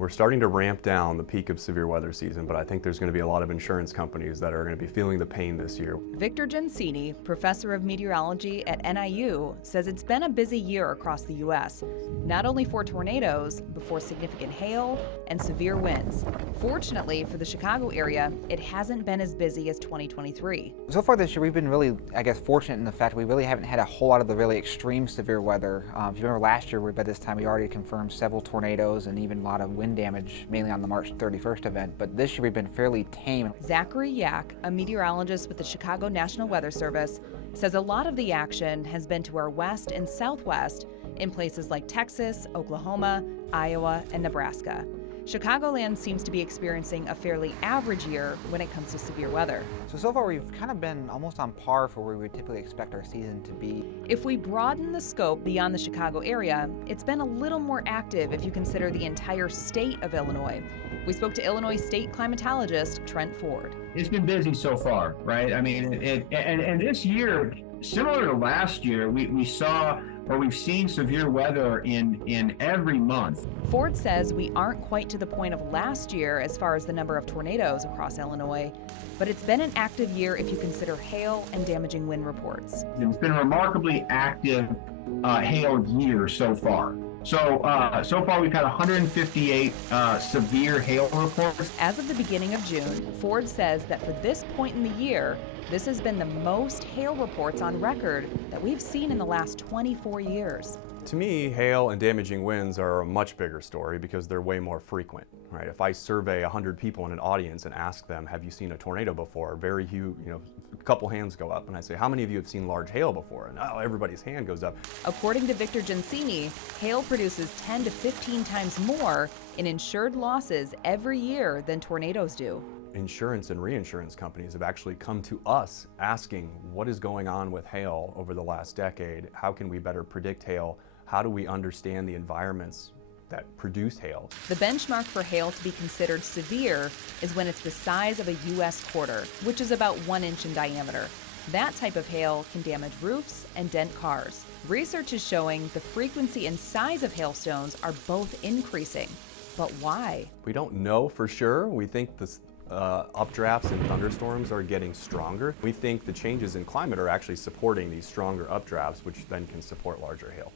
We're starting to ramp down the peak of severe weather season, but I think there's going to be a lot of insurance companies that are going to be feeling the pain this year. Victor Gensini, professor of meteorology at NIU, says it's been a busy year across the U.S., not only for tornadoes, but for significant hail and severe winds. Fortunately for the Chicago area, it hasn't been as busy as 2023. So far this year, we've been really, fortunate in the fact that we really haven't had a whole lot of the really extreme severe weather. If you remember last year, by this time, we already confirmed several tornadoes and even a lot of wind damage, mainly on the March 31st event. But this year, we've been fairly tame. Zachary Yak, a meteorologist with the Chicago National Weather Service, says a lot of the action has been to our west and southwest in places like Texas, Oklahoma, Iowa, and Nebraska. Chicagoland seems to be experiencing a fairly average year when it comes to severe weather. So far we've kind of been almost on par for where we would typically expect our season to be. If we broaden the scope beyond the Chicago area, it's been a little more active if you consider the entire state of Illinois. We spoke to Illinois state climatologist Trent Ford. It's been busy so far, right? I mean, and this year, similar to last year, we've seen severe weather in every month. Ford says we aren't quite to the point of last year as far as the number of tornadoes across Illinois, but it's been an active year if you consider hail and damaging wind reports. It's been a remarkably active hail year so far. So far we've had 158 severe hail reports. As of the beginning of June, Ford says that for this point in the year, this has been the most hail reports on record that we've seen in the last 24 years. To me, hail and damaging winds are a much bigger story because they're way more frequent, right? If I survey 100 people in an audience and ask them, have you seen a tornado before? Very few, a couple hands go up, and I say, how many of you have seen large hail before? And everybody's hand goes up. According to Victor Gensini, hail produces 10 to 15 times more in insured losses every year than tornadoes do. Insurance and reinsurance companies have actually come to us asking what is going on with hail over the last decade. How can we better predict hail? How do we understand the environments that produce hail? The benchmark for hail to be considered severe is when it's the size of a U.S. quarter, which is about 1 inch in diameter. That type of hail can damage roofs and dent cars. Research is showing the frequency and size of hailstones are both increasing. But why? We don't know for sure. We think the updrafts and thunderstorms are getting stronger. We think the changes in climate are actually supporting these stronger updrafts, which then can support larger hail.